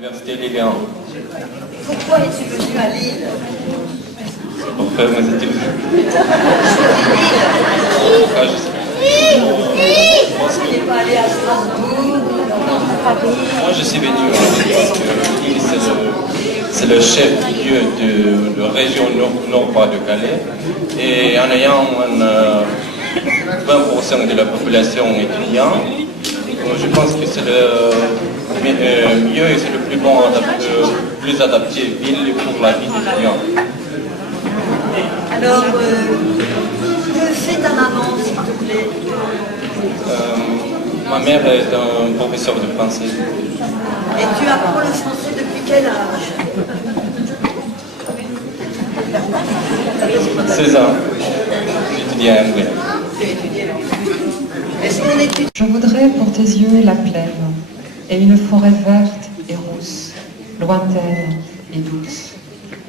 Université Lilian. Pourquoi es-tu venu à Lille? Pour faire mes études. Tu n'es pas allé à Strasbourg, à Paris? Moi, je suis venu à Lille parce que Lille, c'est le chef-lieu de la région Nord-Pas-de-Calais. Et en ayant 20% de la population étudiante, je pense que c'est le mieux et c'est le plus adapté ville pour la vie d'étudiant. Alors, que fait ta maman, s'il te plaît? Ma mère est un professeur de français. Et tu apprends le français depuis quel âge? 16 ans. J'étudie à anglais. Est-ce qu'on étudie? Je voudrais pour tes yeux la plaine et une forêt verte et rousse, lointaine et douce.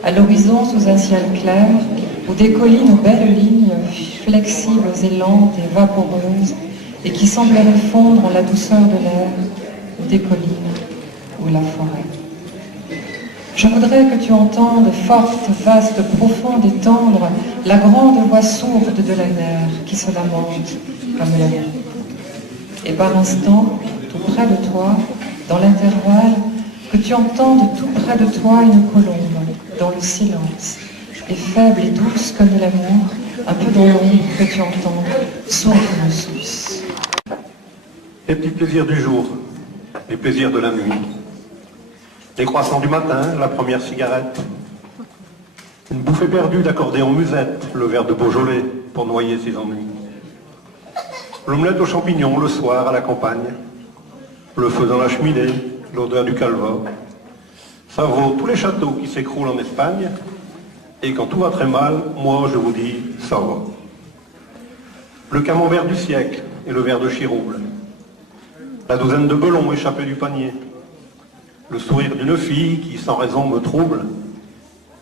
À l'horizon sous un ciel clair, où des collines aux belles lignes, flexibles et lentes et vaporeuses, et qui sembleraient fondre en la douceur de l'air, ou des collines, ou la forêt. Je voudrais que tu entendes forte, vaste, profonde et tendre la grande voix sourde de la mer qui se lamente comme la nuit. Et par instant, tout près de toi, dans l'intervalle, que tu entendes tout près de toi une colombe, dans le silence, et faible et douce comme l'amour, un peu dans l'ombre que tu entends, sourde une source. Les petits plaisirs du jour, les plaisirs de la nuit. Les croissants du matin, la première cigarette. Une bouffée perdue d'accordéon musette, le verre de Beaujolais pour noyer ses ennuis. L'omelette aux champignons le soir à la campagne. Le feu dans la cheminée, l'odeur du calva. Ça vaut tous les châteaux qui s'écroulent en Espagne. Et quand tout va très mal, moi je vous dis, ça va. Le camembert du siècle et le verre de Chirouble. La douzaine de belons échappés du panier. Le sourire d'une fille qui sans raison me trouble.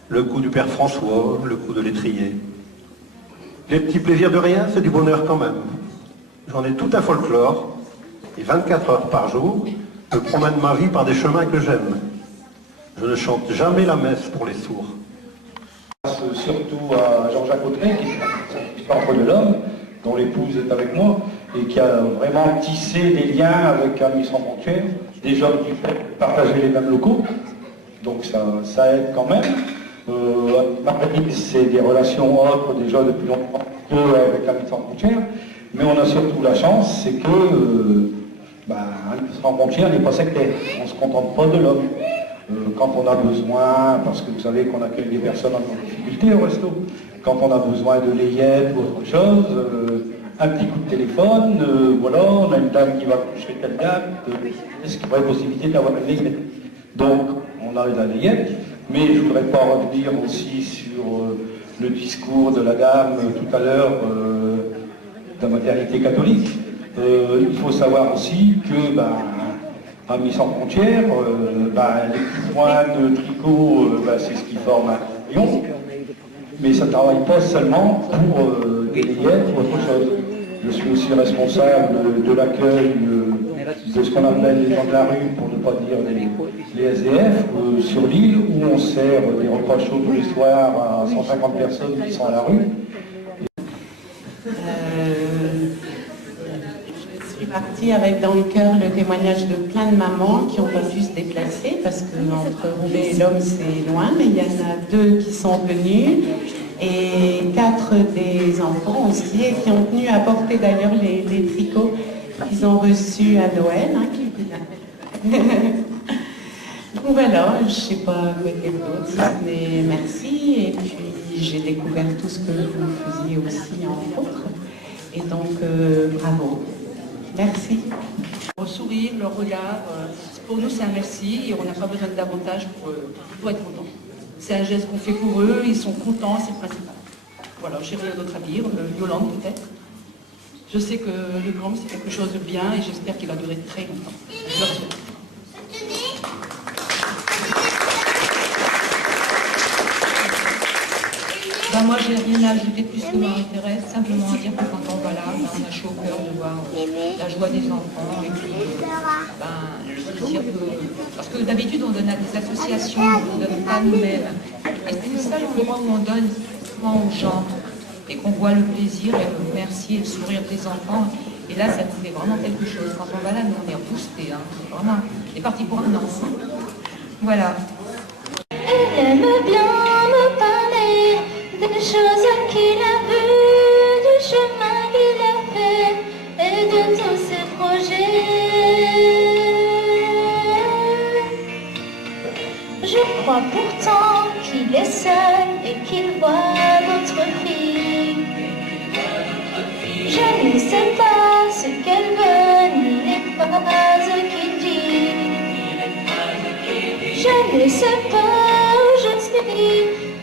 Le coup du père François, le coup de l'étrier. Les petits plaisirs de rien, c'est du bonheur quand même. J'en ai tout un folklore, et 24 heures par jour, je promène ma vie par des chemins que j'aime. Je ne chante jamais la messe pour les sourds. Surtout à Jean-Jacques Autret, qui est l'histoire de l'homme, dont l'épouse est avec moi, et qui a vraiment tissé des liens avec Amis sans frontières, des gens qui partageaient les mêmes locaux, donc ça aide quand même. Marguerite, c'est des relations autres déjà depuis longtemps avec Amis sans frontières, mais on a surtout la chance, c'est que Amis sans frontières n'est pas sectaire, on ne se contente pas de l'homme. Quand on a besoin, parce que vous savez qu'on accueille des personnes en difficulté au resto, quand on a besoin de layette ou autre chose, un petit coup de téléphone, voilà, on a une dame qui va coucher telle dame, est-ce qu'il y aurait possibilité d'avoir une layette? Donc, on a la layette, mais je ne voudrais pas revenir aussi sur le discours de la dame tout à l'heure de la maternité catholique. Il faut savoir aussi que, Amis sans frontières, les petits points de tricot, c'est ce qui forme un rayon, mais ça ne travaille pas seulement pour des layettes ou autre chose. Je suis aussi responsable de l'accueil de ce qu'on appelle les gens de la rue, pour ne pas dire les SDF, sur l'île, où on sert des repas chauds tous les soirs à 150 personnes qui sont à la rue. Je suis partie avec dans le cœur le témoignage de plein de mamans qui n'ont pas pu se déplacer parce que entre Roubaix et l'Homme c'est loin, mais il y en a 2 qui sont venus et 4 des enfants aussi et qui ont tenu à porter d'ailleurs les tricots qu'ils ont reçus à Noël. Donc voilà, je ne sais pas quoi dire d'autre, mais merci et puis j'ai découvert tout ce que vous faisiez aussi en autres et donc bravo. Merci. Leur sourire, leur regard, pour nous c'est un merci et on n'a pas besoin de davantage pour être content. C'est un geste qu'on fait pour eux, ils sont contents, c'est le principal. Voilà, j'ai rien d'autre à dire, Yolande peut-être. Je sais que le grand c'est quelque chose de bien et j'espère qu'il va durer très longtemps. Je leur souhaite. Moi j'ai rien à ajouter de plus que Marie-Thérèse, simplement à dire que quand on va là, ben, on a chaud au cœur de voir la joie des enfants et puis le plaisir que... Parce que d'habitude on donne à des associations, on ne donne pas à nous-mêmes. Et c'est le seul moment où on donne vraiment aux gens et qu'on voit le plaisir et le merci et le sourire des enfants. Et là, ça nous fait vraiment quelque chose. Quand on va là, nous on est reboostés, hein. Vraiment, on est parti pour un an. Voilà. Elle aime bien me parler des choses qu'il a vues, du chemin qu'il a fait et de tous ses projets. Je crois pourtant qu'il est seul et qu'il voit d'autres filles. Je ne sais pas ce qu'elle veut ni les phrases qu'il dit. Je ne sais pas où je suis,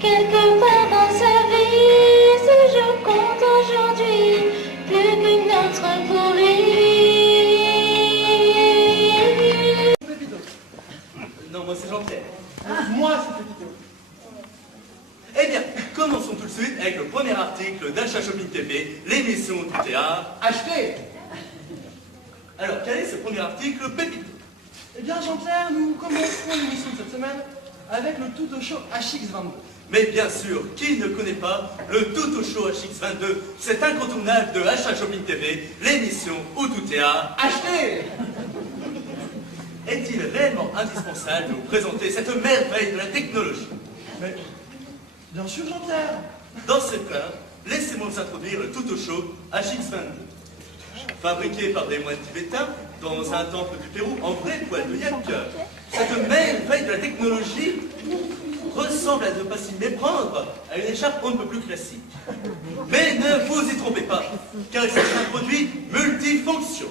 quelque part dans sa vie. Ce jour compte aujourd'hui, plus qu'une autre pour lui. Non, moi c'est Jean-Pierre. Moi c'est Pépito. Eh bien, commençons tout de suite avec le premier article d'Achat Shopping TV, l'émission du théâtre. Achetez. Alors, quel est ce premier article, Pépito? Eh bien, Jean-Pierre, nous commencerons l'émission de cette semaine avec le Tout au Show HX22. Mais bien sûr, qui ne connaît pas le Tout au Show HX22, cet incontournable de Achat Shopping TV, l'émission où tout est à acheter. Est-il réellement indispensable de vous présenter cette merveille de la technologie? Mais, bien sûr, Jean-Pierre. Dans ce cas, laissez-moi vous introduire le Tout au Show HX22. Fabriqué par des moines tibétains dans un temple du Pérou en vrai poil de yak. Cette merveille de la technologie ressemble à ne pas s'y méprendre à une écharpe on ne peut plus classique. Mais ne vous y trompez pas, car il s'agit d'un produit multifonction.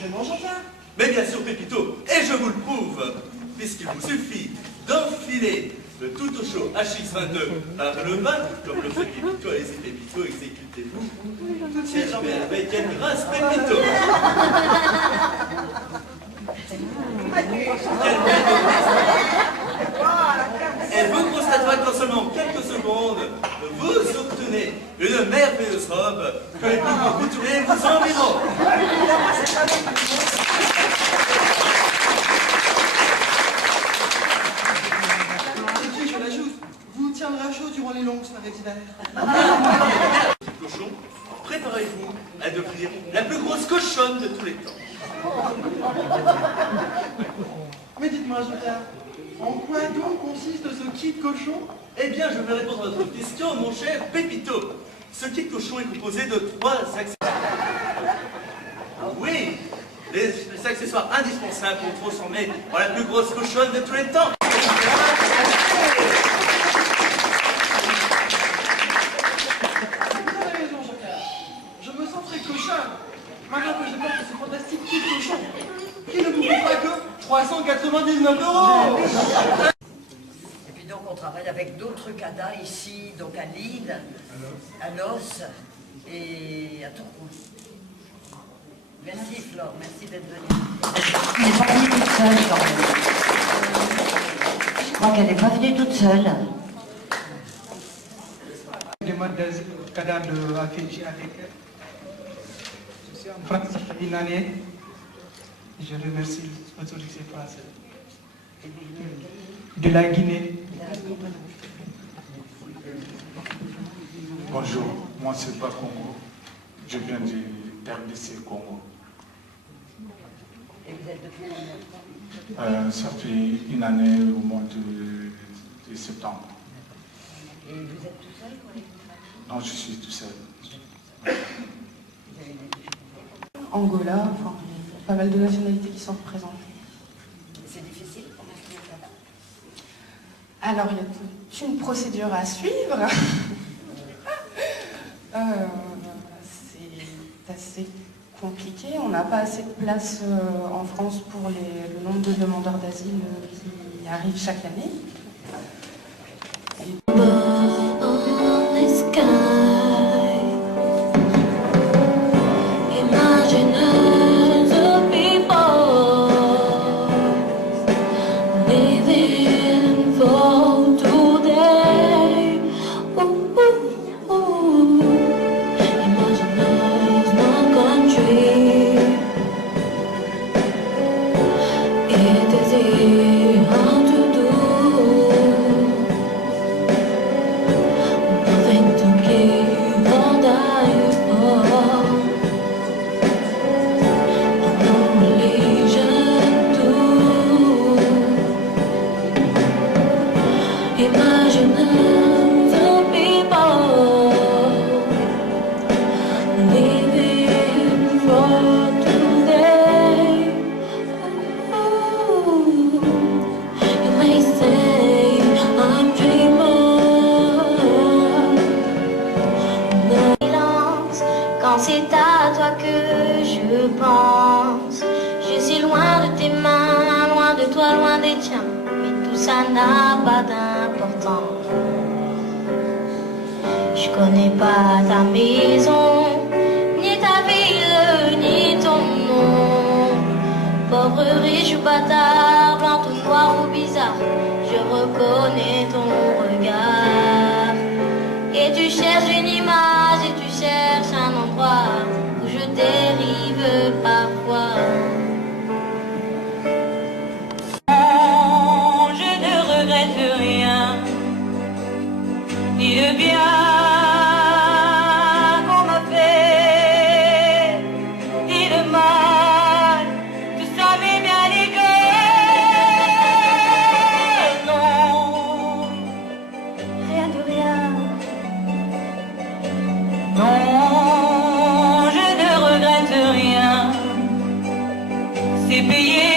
Vraiment, Jean-Pierre? Mais bien sûr, Pépito, et je vous le prouve, puisqu'il vous suffit d'enfiler le Tout au Show HX22 par le bas, comme le fait Pépito. Allez-y, Pépito, exécutez-vous. Tout de suite, Jean-Pierre, avec quelle grâce, Pépito. Et vous constaterez qu'en seulement quelques secondes, vous obtenez une merveilleuse robe que les plus grands couturiers vous enverront. Et puis, je l'ajoute, vous tiendrez chaud durant les longues soirées d'hiver. Cochon, préparez-vous à devenir la plus grosse cochonne de tous les temps. Mais dites-moi, Jean-Pierre, en quoi donc consiste ce kit cochon? Eh bien, je vais répondre à votre question, mon cher Pépito. Ce kit cochon est composé de 3 accessoires. Oui, les accessoires indispensables pour vous transformer en la plus grosse cochonne de tous les temps. Vous avez raison, Jean-Pierre. Je me sens très cochonne. Maintenant que je porte ce fantastique kit cochon, qui ne vous coûtera que 399 €. Et puis donc on travaille avec d'autres cadas ici, donc à Lille, à Los et à Tourcoing. Merci Flore, merci d'être venue. Elle n'est pas venue toute seule, quand même. Je crois qu'elle n'est pas venue toute seule. Des modes de cadavre de Afidji avec je suis en France, ça fait une année. Je remercie les autorités françaises. De la Guinée. Bonjour, moi c'est pas Congo. Je viens du RDC Congo. Et vous êtes depuis combien? Ça fait une année au mois de septembre. Et vous êtes tout seul pour les contrats? Non, je suis tout seul. Angola, enfin, il y a pas mal de nationalités qui sont représentées. C'est difficile pour m'inscrire là-bas? Alors, il y a toute une procédure à suivre. C'est assez compliqué. On n'a pas assez de place en France pour le nombre de demandeurs d'asile qui arrivent chaque année. Living for today. Ooh, ooh. Et moi je ne t'oublie pas. Living for today. You may say I'm dreaming. Silence, quand c'est à toi que je pense. Je suis loin de tes mains, loin de toi, loin des tiens. Mais tout ça n'a pas d'importance. Je connais pas ta maison, ni ta ville, ni ton nom. Pauvre, riche ou bâtard, blanc ou noir ou bizarre, je reconnais ton regard. Et tu cherches une image, et tu cherches un endroit où je dérive parfois. Non, je ne regrette rien, ni le bien qu'on m'a fait, ni le mal, tout ça m'est bien égal. Non, rien de rien. Non, je ne regrette rien. C'est payé,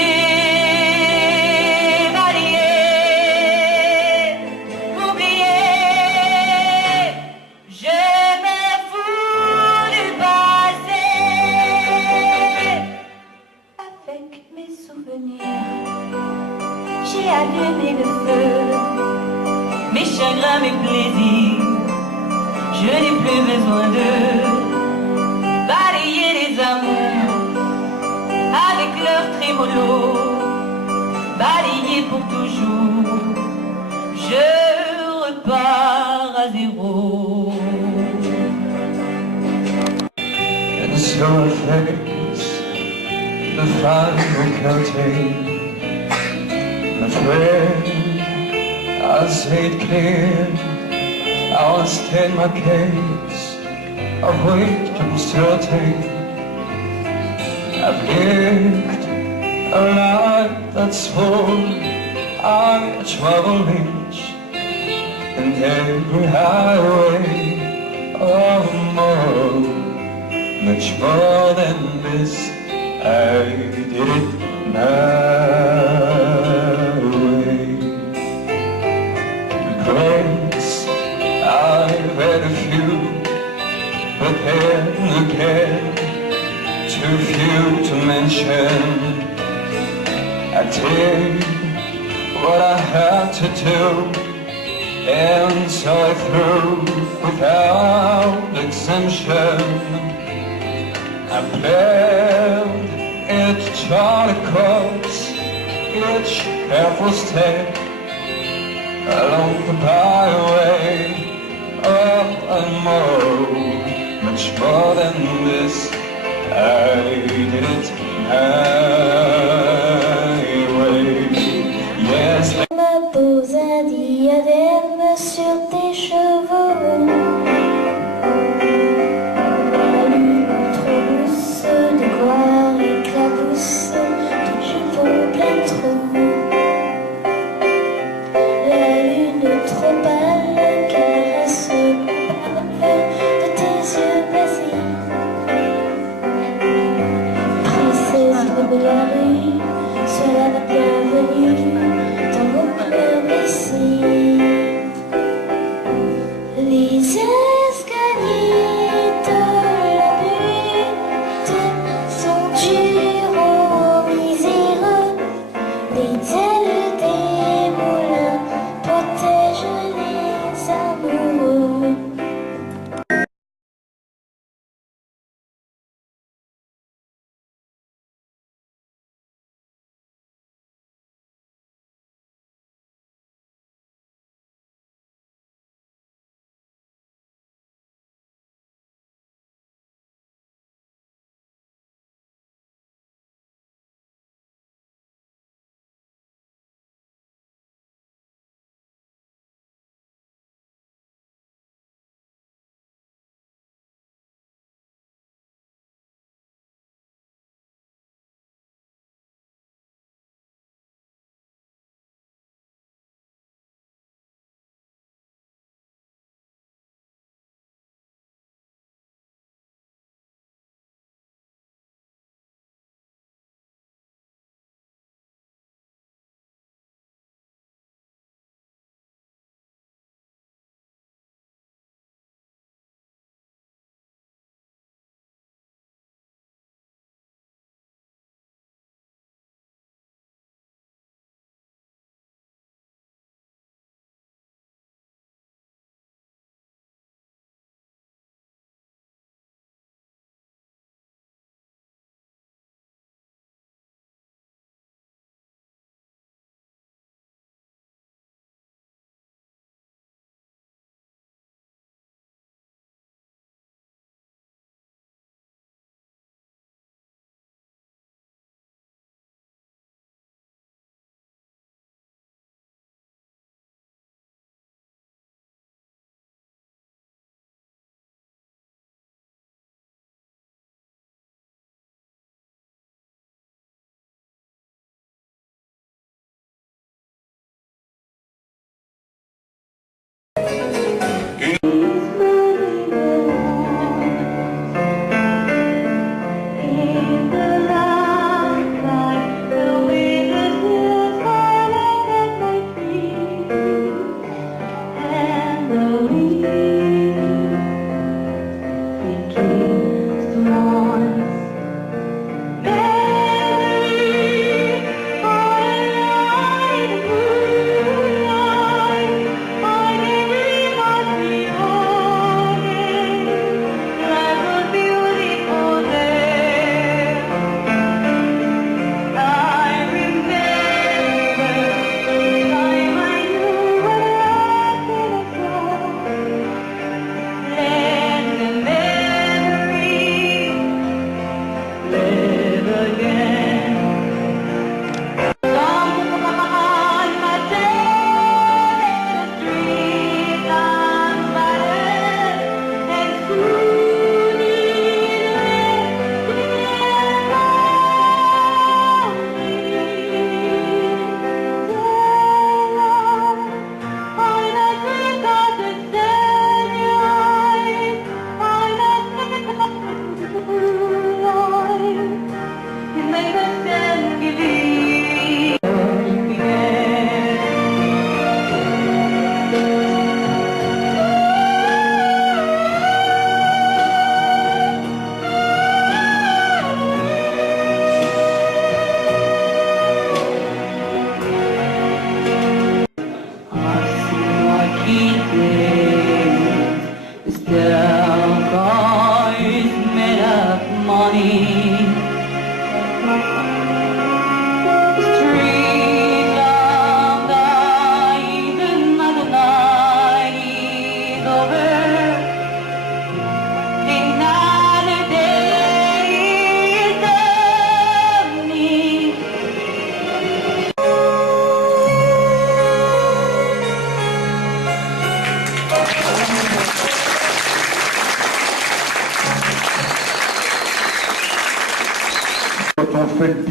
balayé, oublié. Je me fous du passé. Avec mes souvenirs, j'ai allumé le feu. Mes chagrins, mes plaisirs, je n'ai plus besoin de balayer les amours avec leur trémolo, balayer pour toujours. Je repars à zéro. And so I face the final curtain. My friend, I'll say it clear. I'll state my case of which I'm certain. I've lived a life that's full. I travel each and every highway. Oh, more, much more than this. I did it my way. Regrets, I've had a few, but then again, too few to mention. I did what I had to do, and saw it through without exemption. I planned each charted course, each careful step along the byway. Oh, and more, much more than this. I did it my way. Yes. Me pose un diadème sur tes cheveux. La lune trop douce, de gloire éclabousse tes cheveux pleins trop. La lune trop pâle caresse coupable de tes yeux baissés. Princesse de la rue,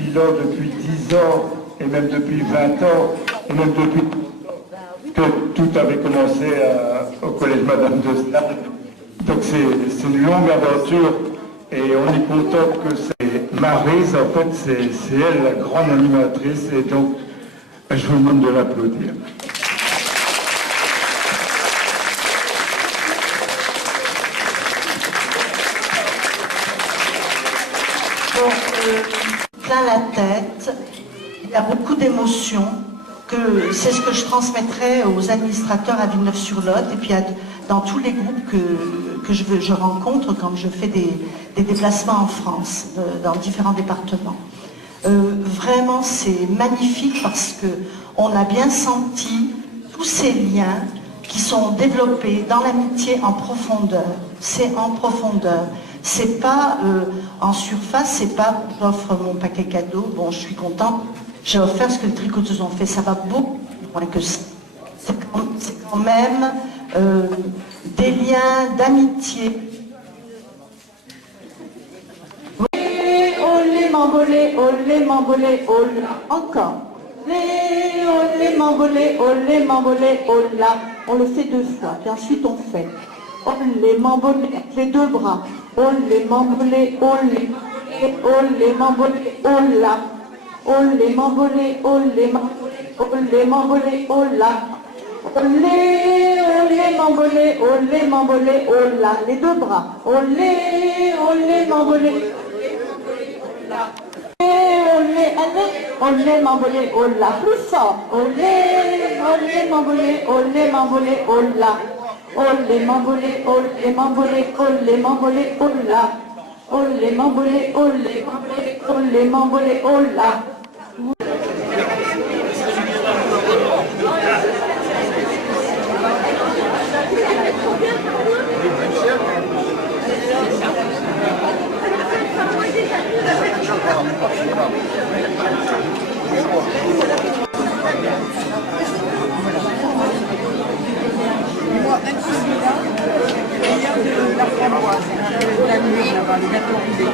suis là depuis 10 ans, et même depuis 20 ans, et même depuis que tout avait commencé au collège Madame de Staël. Donc c'est une longue aventure, et on est content que c'est Maryse, en fait, c'est elle la grande animatrice, et donc je vous demande de l'applaudir. Plein la tête, il y a beaucoup d'émotions, c'est ce que je transmettrai aux administrateurs à Villeneuve-sur-Lot et puis dans tous les groupes que je rencontre quand je fais des déplacements en France, dans différents départements. Vraiment, c'est magnifique parce qu'on a bien senti tous ces liens qui sont développés dans l'amitié en profondeur. C'est en profondeur. C'est pas en surface, c'est pas j'offre mon paquet cadeau, bon je suis contente, j'ai offert ce que les tricoteuses ont fait, ça va beaucoup plus loin que ça. C'est quand même des liens d'amitié. Olé m'embolé, olé m'embolé, olé, encore. Olé m'embolé, ola. On le fait 2 fois, puis ensuite on fait. Olé m'embolé, les 2 bras. Olé m'embolé, olé. Olé m'embolé, ola. Olé m'embolé, olé m'embolé, ola. Olé m'embolé, ola. Les 2 bras. Olé m'embolé, ola. Olé m'embolé, ola. Plus fort. Olé m'embolé, ola. Olé m'embolé, ola. Olé m'embolé, ola. Et moi, même si celui-là, il y a de la framboise, de la nuit, là-bas, les gâteaux roulés.